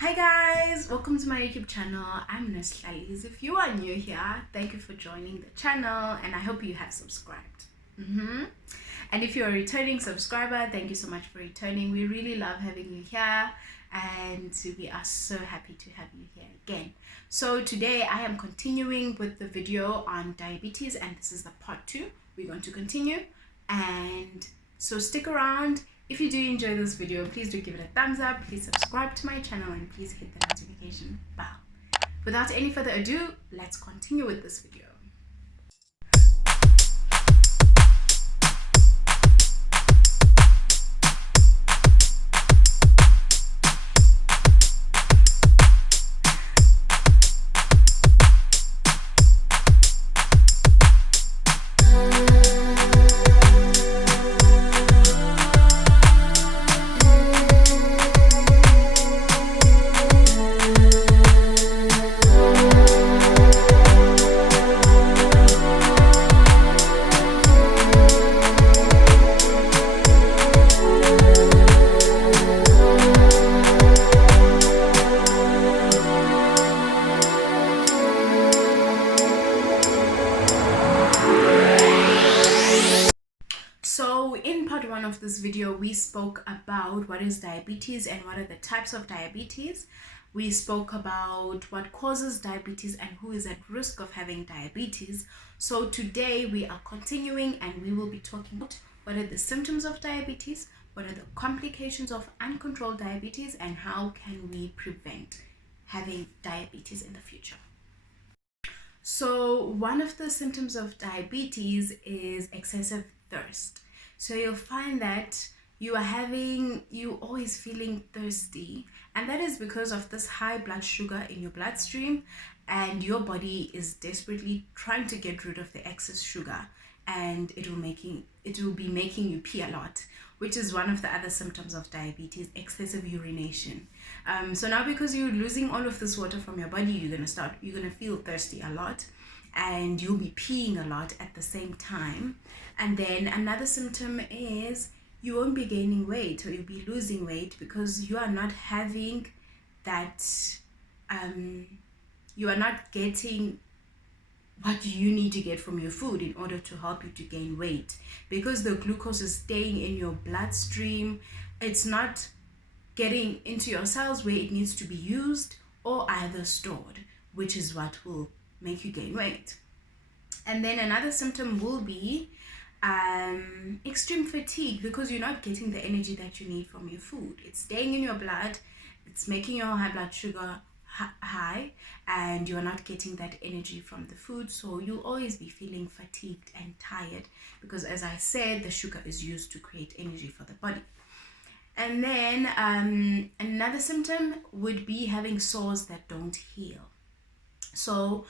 Hi guys, welcome to my YouTube channel. I'm Nestlalies. If you are new here, thank you for joining the channel and I hope you have subscribed. And if you're a returning subscriber, thank you so much for returning. We really love having you here and we are so happy to have you here again. So today I am continuing with the video on diabetes and this is the part 2. We're going to continue, and so stick around. If you do enjoy this video, please do give it a thumbs up, please subscribe to my channel, and please hit the notification bell. Without any further ado, let's continue with this video. So in part 1 of this video, we spoke about what is diabetes and what are the types of diabetes. We spoke about what causes diabetes and who is at risk of having diabetes. So today we are continuing and we will be talking about what are the symptoms of diabetes, what are the complications of uncontrolled diabetes, and how can we prevent having diabetes in the future. So one of the symptoms of diabetes is excessive thirst. So you'll find that you're always feeling thirsty, and that is because of this high blood sugar in your bloodstream, and your body is desperately trying to get rid of the excess sugar, and it will be making you pee a lot, which is one of the other symptoms of diabetes, excessive urination. So now because you're losing all of this water from your body, you're gonna feel thirsty a lot, and you'll be peeing a lot at the same time. And then another symptom is you won't be gaining weight, or you'll be losing weight because you are not having that, you are not getting what you need to get from your food in order to help you to gain weight, because the glucose is staying in your bloodstream. It's not getting into your cells where it needs to be used or either stored, which is what will make you gain weight. And then another symptom will be extreme fatigue, because you're not getting the energy that you need from your food. It's staying in your blood, it's making your high blood sugar high, and you're not getting that energy from the food, so you'll always be feeling fatigued and tired, because as I said, the sugar is used to create energy for the body. And then another symptom would be having sores that don't heal. So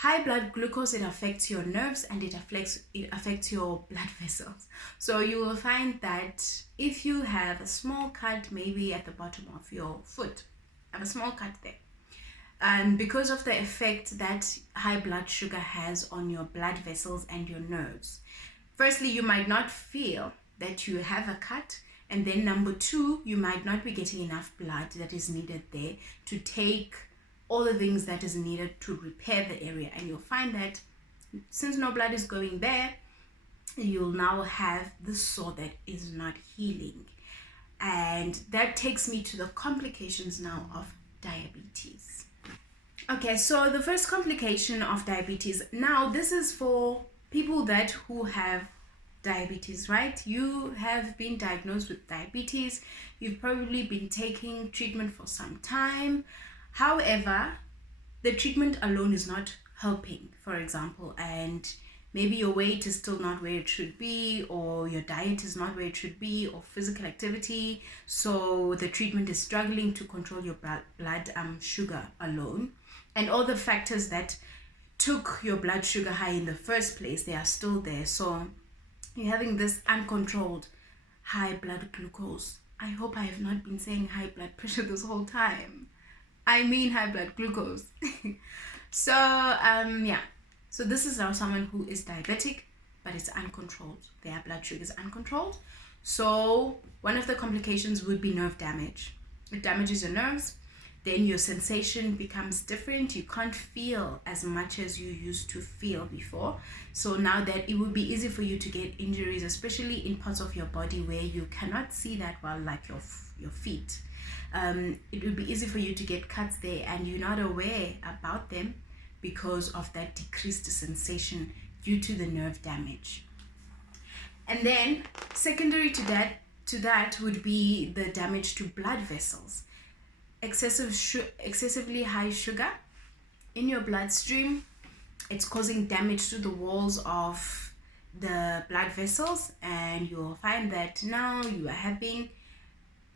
high blood glucose, it affects your nerves and it affects your blood vessels. So you will find that if you have a small cut maybe at the bottom of your foot, have a small cut there, and because of the effect that high blood sugar has on your blood vessels and your nerves, firstly, you might not feel that you have a cut, and then number 2, you might not be getting enough blood that is needed there to take all the things that is needed to repair the area. And you'll find that since no blood is going there, you'll now have the sore that is not healing. And that takes me to the complications now of diabetes. Okay, so the first complication of diabetes, now this is for people who have diabetes, right? You have been diagnosed with diabetes, you've probably been taking treatment for some time. However, the treatment alone is not helping, for example, and maybe your weight is still not where it should be, or your diet is not where it should be, or physical activity, so the treatment is struggling to control your blood sugar alone. And all the factors that took your blood sugar high in the first place, they are still there. So you're having this uncontrolled high blood glucose. I hope I have not been saying high blood pressure this whole time. I mean high blood glucose. So yeah, so this is now someone who is diabetic but it's uncontrolled. Their blood sugar is uncontrolled. So one of the complications would be nerve damage. It damages your nerves. then your sensation becomes different. You can't feel as much as you used to feel before. So now that it will be easy for you to get injuries, especially in parts of your body where you cannot see that well, like your feet. It will be easy for you to get cuts there and you're not aware about them because of that decreased sensation due to the nerve damage. And then secondary to that would be the damage to blood vessels. Excessively high sugar in your bloodstream, it's causing damage to the walls of the blood vessels, and you'll find that now you are having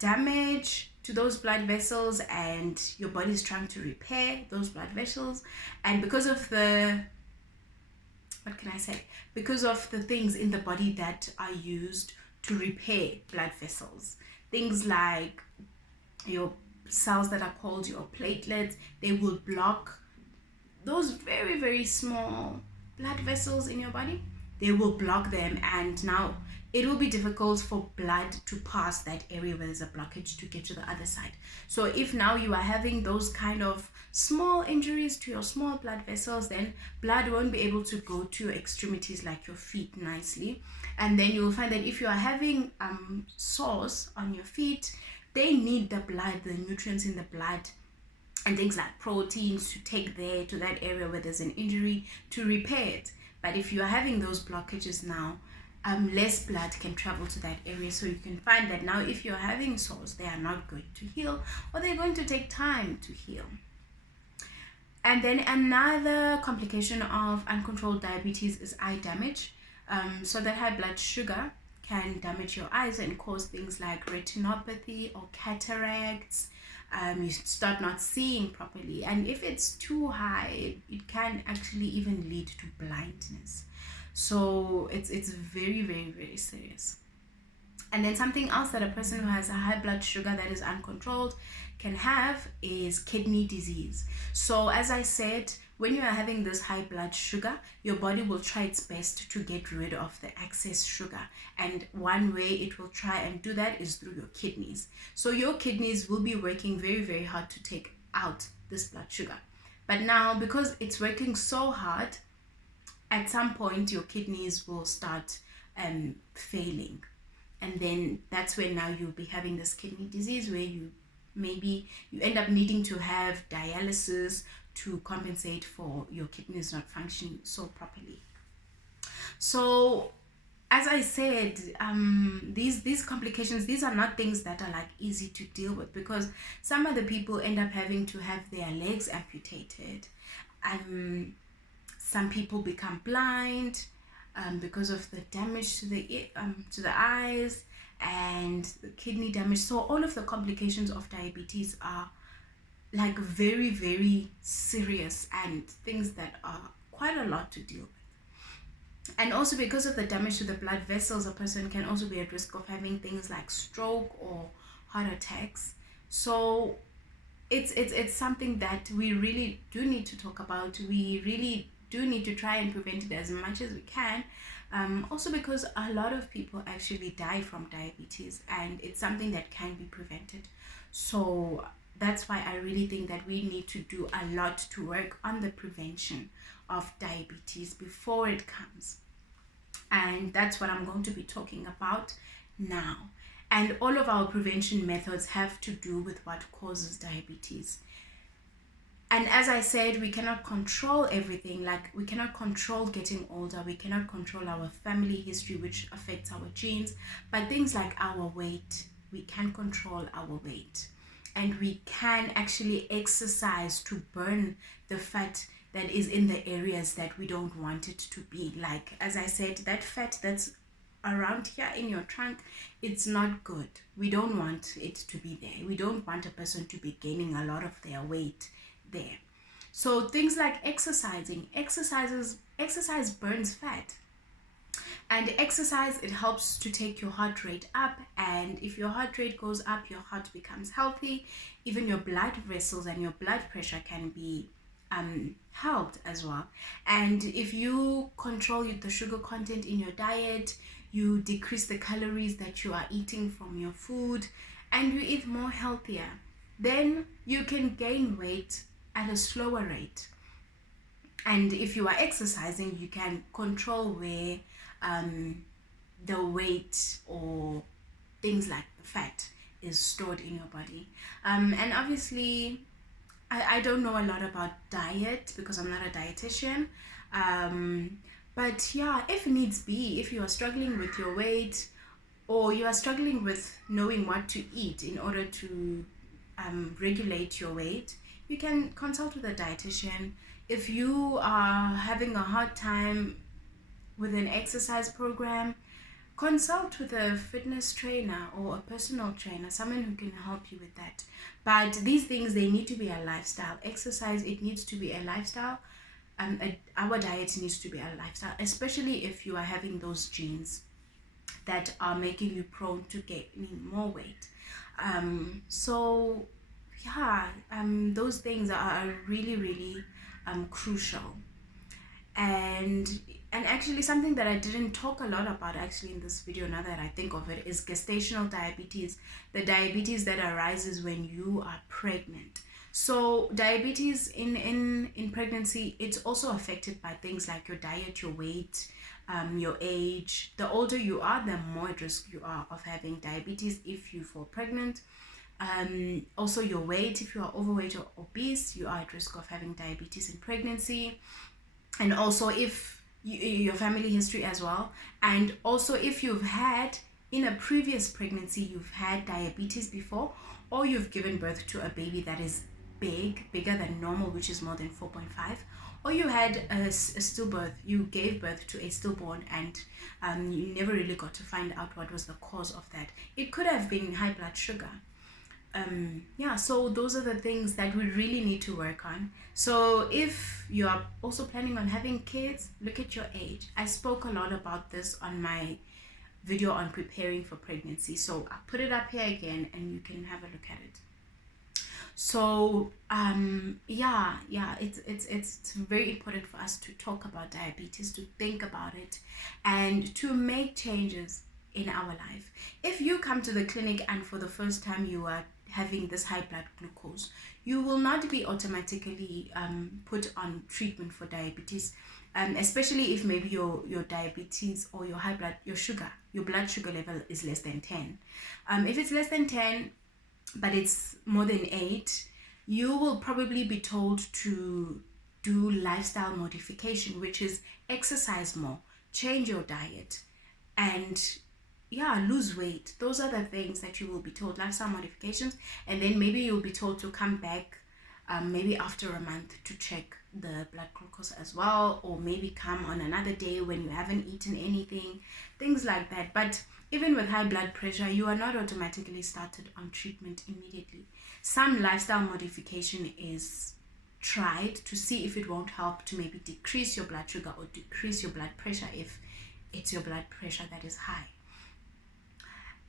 damage to those blood vessels and your body is trying to repair those blood vessels, and because of the because of the things in the body that are used to repair blood vessels, things like your cells that are called your platelets, they will block those very, very small blood vessels in your body. They will block them, and now it will be difficult for blood to pass that area where there's a blockage to get to the other side. So if now you are having those kind of small injuries to your small blood vessels, then blood won't be able to go to your extremities like your feet nicely. And then you'll find that if you are having sores on your feet, they need the blood, the nutrients in the blood and things like proteins to take there to that area where there's an injury to repair it. But if you are having those blockages now, less blood can travel to that area. So you can find that now if you're having sores, they are not going to heal, or they're going to take time to heal. And then another complication of uncontrolled diabetes is eye damage. So that high blood sugar can damage your eyes and cause things like retinopathy or cataracts. You start not seeing properly, and if it's too high, it can actually even lead to blindness. So it's very, very, very serious. And then something else that a person who has a high blood sugar that is uncontrolled can have is kidney disease. So as I said, when you are having this high blood sugar, your body will try its best to get rid of the excess sugar. And one way it will try and do that is through your kidneys. So your kidneys will be working very, very hard to take out this blood sugar. But now, because it's working so hard, at some point your kidneys will start failing. And then that's when now you'll be having this kidney disease where you end up needing to have dialysis to compensate for your kidneys not functioning so properly. So as I said, these complications, these are not things that are like easy to deal with, because some other people end up having to have their legs amputated. Some people become blind because of the damage to the eyes and the kidney damage. So all of the complications of diabetes are like very, very serious and things that are quite a lot to deal with. And also because of the damage to the blood vessels, a person can also be at risk of having things like stroke or heart attacks. So it's something that we really do need to talk about. We really do need to try and prevent it as much as we can. Also because a lot of people actually die from diabetes, and it's something that can be prevented. So that's why I really think that we need to do a lot to work on the prevention of diabetes before it comes. And that's what I'm going to be talking about now. And all of our prevention methods have to do with what causes diabetes. And as I said, we cannot control everything. Like, we cannot control getting older. We cannot control our family history, which affects our genes. But things like our weight, we can control our weight. And we can actually exercise to burn the fat that is in the areas that we don't want it to be. Like, as I said, that fat that's around here in your trunk, it's not good. We don't want it to be there. We don't want a person to be gaining a lot of their weight there. So things like exercise burns fat. And exercise, it helps to take your heart rate up, and if your heart rate goes up, your heart becomes healthy. Even your blood vessels and your blood pressure can be helped as well. And if you control the sugar content in your diet, you decrease the calories that you are eating from your food, and you eat more healthier, then you can gain weight at a slower rate. And if you are exercising, you can control where the weight or things like the fat is stored in your body. And obviously, I don't know a lot about diet because I'm not a dietitian. But yeah, if needs be, if you are struggling with your weight or you are struggling with knowing what to eat in order to regulate your weight, you can consult with a dietitian. If you are having a hard time with an exercise program, consult with a fitness trainer or a personal trainer, someone who can help you with that. But these things, they need to be a lifestyle. Exercise, it needs to be a lifestyle. Our diet needs to be a lifestyle, especially if you are having those genes that are making you prone to gaining more weight. So yeah, those things are really, really crucial. And actually, something that I didn't talk a lot about actually in this video, now that I think of it, is gestational diabetes, the diabetes that arises when you are pregnant. So diabetes in pregnancy, it's also affected by things like your diet, your weight, your age. The older you are, the more at risk you are of having diabetes if you fall pregnant. Also your weight, if you are overweight or obese, you are at risk of having diabetes in pregnancy. And also if your family history as well, and also if you've had in a previous pregnancy, you've had diabetes before, or you've given birth to a baby that is bigger than normal, which is more than 4.5, or you had a stillbirth, you gave birth to a stillborn, and you never really got to find out what was the cause of that. It could have been high blood sugar. Yeah, so those are the things that we really need to work on. So if you are also planning on having kids, look at your age. I spoke a lot about this on my video on preparing for pregnancy, so I'll put it up here again and you can have a look at it. So yeah, it's very important for us to talk about diabetes, to think about it, and to make changes in our life. If you come to the clinic and for the first time you are having this high blood glucose, you will not be automatically put on treatment for diabetes, especially if maybe your diabetes or your blood sugar level is less than 10. If it's less than 10 but it's more than 8, you will probably be told to do lifestyle modification, which is exercise more, change your diet, and yeah, lose weight. Those are the things that you will be told, lifestyle modifications. And then maybe you'll be told to come back maybe after a month to check the blood glucose as well, or maybe come on another day when you haven't eaten anything, things like that. But even with high blood pressure, you are not automatically started on treatment immediately. Some lifestyle modification is tried to see if it won't help to maybe decrease your blood sugar or decrease your blood pressure if it's your blood pressure that is high.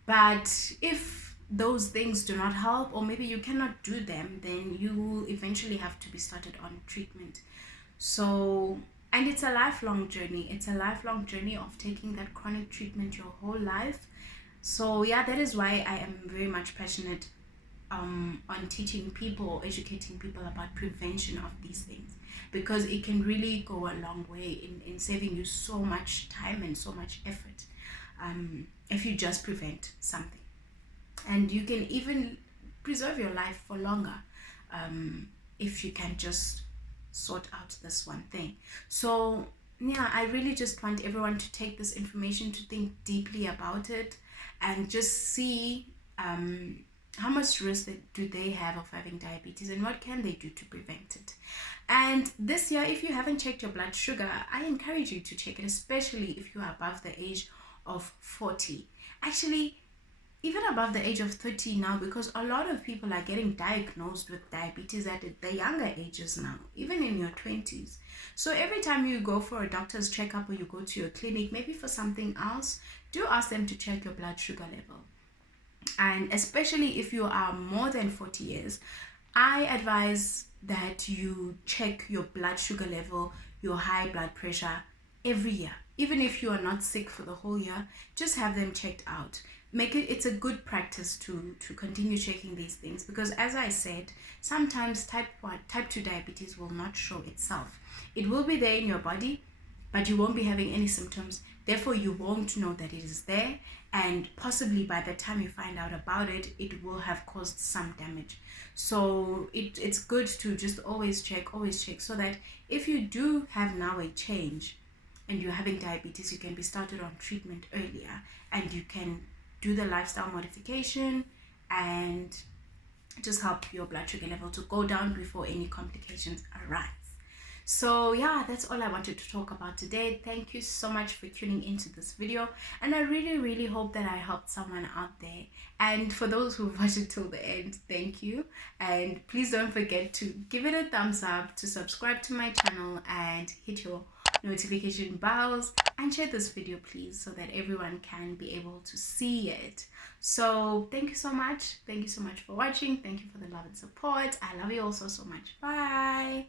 But if those things do not help, or maybe you cannot do them, then you will eventually have to be started on treatment. So, and it's a lifelong journey. It's a lifelong journey of taking that chronic treatment your whole life. So yeah, that is why I am very much passionate on teaching people or educating people about prevention of these things, because it can really go a long way in saving you so much time and so much effort if you just prevent something. And you can even preserve your life for longer if you can just sort out this one thing. So yeah, I really just want everyone to take this information, to think deeply about it, and just see how much risk do they have of having diabetes and what can they do to prevent it. And this year, if you haven't checked your blood sugar, I encourage you to check it, especially if you are above the age of 40. Actually, even above the age of 30 now, because a lot of people are getting diagnosed with diabetes at the younger ages now, even in your 20s. So every time you go for a doctor's checkup or you go to your clinic, maybe for something else, do ask them to check your blood sugar level. And especially if you are more than 40 years, I advise that you check your blood sugar level, your high blood pressure every year. Even if you are not sick for the whole year, just have them checked out. make it, it's a good practice to continue checking these things, because as I said, sometimes type 2 diabetes will not show itself. It will be there in your body, but you won't be having any symptoms, therefore you won't know that it is there, and possibly by the time you find out about it, it will have caused some damage. So it's good to just always check, so that if you do have now a change and you're having diabetes, you can be started on treatment earlier, and you can do the lifestyle modification and just help your blood sugar level to go down before any complications arise. So yeah, that's all I wanted to talk about today. Thank you so much for tuning into this video, and I really hope that I helped someone out there. And for those who've watched it till the end, thank you, and please don't forget to give it a thumbs up, to subscribe to my channel, and hit your notification bells, and share this video please, so that everyone can be able to see it. So thank you so much for watching. Thank you for the love and support. I love you all so much. Bye.